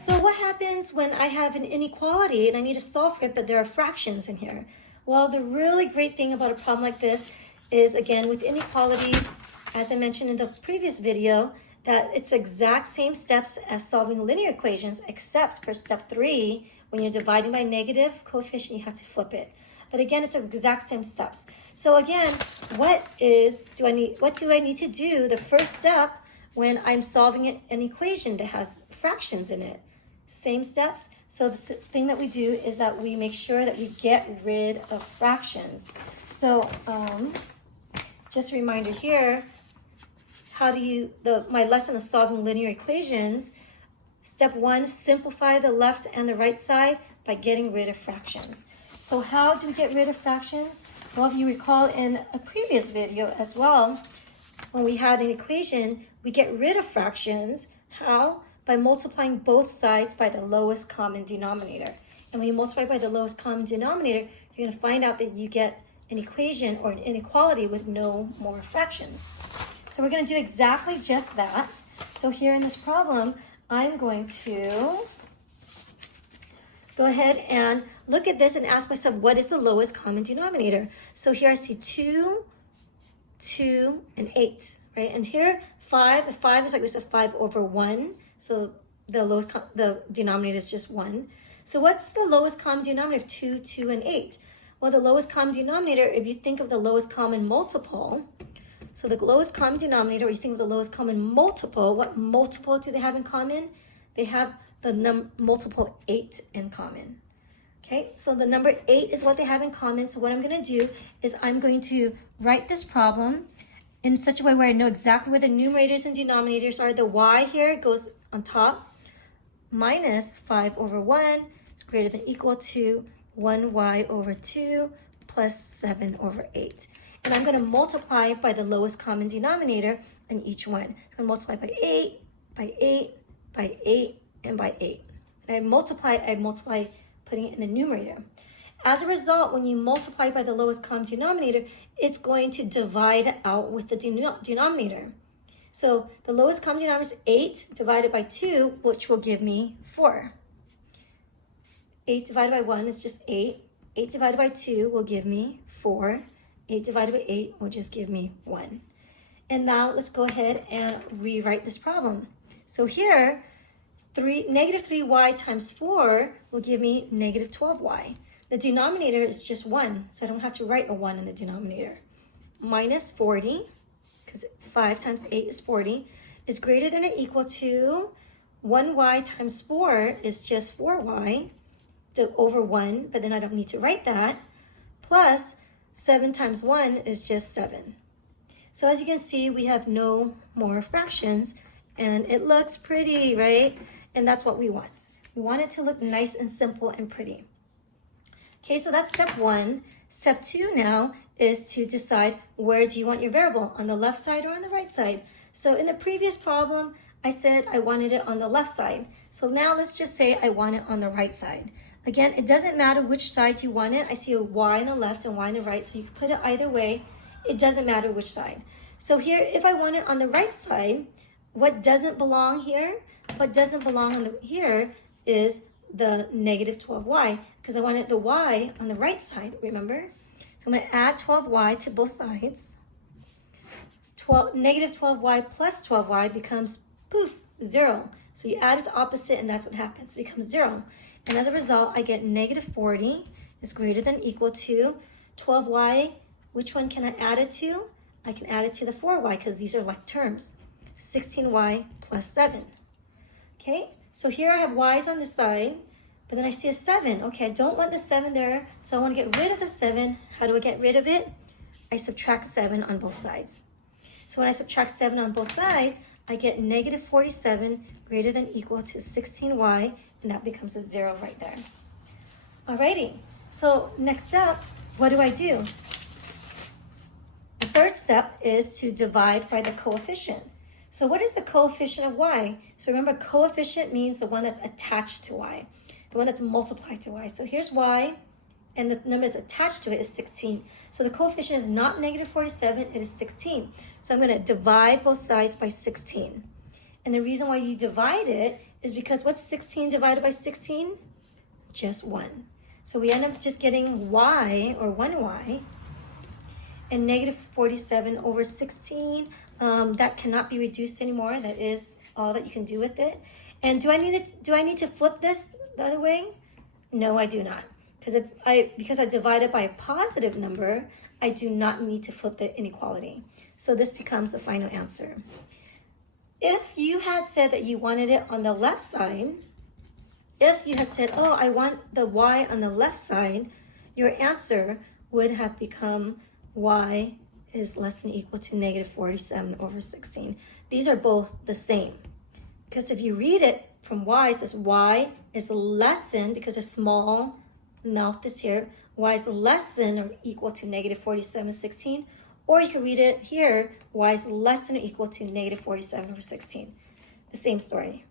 So what happens when I have an inequality and I need to solve for it, but there are fractions in here? Well, the really great thing about a problem like this is, again, with inequalities, as I mentioned in the previous video, that it's exact same steps as solving linear equations, except for step 3, when you're dividing by negative coefficient, you have to flip it. But again, it's exact same steps. So again, what do I need to do the first step when I'm solving an equation that has fractions in it? Same steps. So the thing that we do is that we make sure that we get rid of fractions. So just a reminder here, my lesson of solving linear equations. Step 1, simplify the left and the right side by getting rid of fractions. So how do we get rid of fractions? Well, if you recall in a previous video as well, when we had an equation, we get rid of fractions. How? By multiplying both sides by the lowest common denominator. And when you multiply by the lowest common denominator, you're going to find out that you get an equation or an inequality with no more fractions. So we're going to do exactly just that. So here in this problem, I'm going to go ahead and look at this and ask myself, what is the lowest common denominator? So here I see 2, 2, and 8, right? And here, 5, the 5 is like this, a 5 over 1. So the denominator is just 1. So what's the lowest common denominator of 2, 2, and 8? Well, the lowest common denominator, if you think of the lowest common multiple, so the lowest common denominator, or you think of the lowest common multiple, what multiple do they have in common? They have the multiple 8 in common. Okay, so the number 8 is what they have in common. So what I'm going to do is I'm going to write this problem in such a way where I know exactly where the numerators and denominators are. The y here goes on top, minus 5 over 1 is greater than equal to 1y over 2 plus 7 over 8. And I'm going to multiply by the lowest common denominator in each one. So I'm going to multiply by 8, by 8, by 8, and by 8. And I multiply putting it in the numerator. As a result, when you multiply by the lowest common denominator, it's going to divide out with the denominator. So the lowest common denominator is 8 divided by 2, which will give me 4. 8 divided by 1 is just 8. 8 divided by 2 will give me 4. 8 divided by 8 will just give me 1. And now let's go ahead and rewrite this problem. So here, negative 3y times 4 will give me negative 12y. The denominator is just 1, so I don't have to write a 1 in the denominator. Minus 40, because 5 times 8 is 40, is greater than or equal to 1y times 4 is just 4y over 1, but then I don't need to write that, plus 7 times 1 is just 7. So as you can see, we have no more fractions, and it looks pretty, right? And that's what we want. We want it to look nice and simple and pretty. Okay, so that's step 1. Step 2 now is to decide where do you want your variable, on the left side or on the right side. So in the previous problem, I said I wanted it on the left side. So now let's just say I want it on the right side. Again, it doesn't matter which side you want it. I see a y on the left and y on the right, so you can put it either way. It doesn't matter which side. So here, if I want it on the right side, what doesn't belong here? What doesn't belong here is the negative 12y, because I wanted the y on the right side, remember? So I'm going to add 12y to both sides. Negative 12y plus 12y becomes, poof, 0. So you add its opposite, and that's what happens. It becomes 0. And as a result, I get negative 40 is greater than equal to 12y. Which one can I add it to? I can add it to the 4y, because these are like terms. 16y plus 7. Okay, so here I have y's on this side, but then I see a 7. Okay, I don't want the 7 there, so I want to get rid of the 7. How do I get rid of it? I subtract 7 on both sides. So when I subtract 7 on both sides, I get negative 47 greater than equal to 16y, and that becomes a 0 right there. Alrighty, so next up, what do I do? The third step is to divide by the coefficient. So what is the coefficient of y? So remember, coefficient means the one that's attached to y, the one that's multiplied to y. So here's y, and the number that's attached to it is 16. So the coefficient is not negative 47, it is 16. So I'm going to divide both sides by 16. And the reason why you divide it is because what's 16 divided by 16? Just 1. So we end up just getting y, or 1y, and negative 47 over 16. That cannot be reduced anymore. That is all that you can do with it. And do I need to flip this the other way? No, I do not. Because I divide it by a positive number, I do not need to flip the inequality. So this becomes the final answer. If you had said that you wanted it on the left side, if you had said, oh, I want the y on the left side, your answer would have become y is less than or equal to negative 47 over 16. These are both the same. Because if you read it from y, it says y is less than, because a small mouth is here, y is less than or equal to negative 47, 16. Or you can read it here, y is less than or equal to negative 47 over 16. The same story.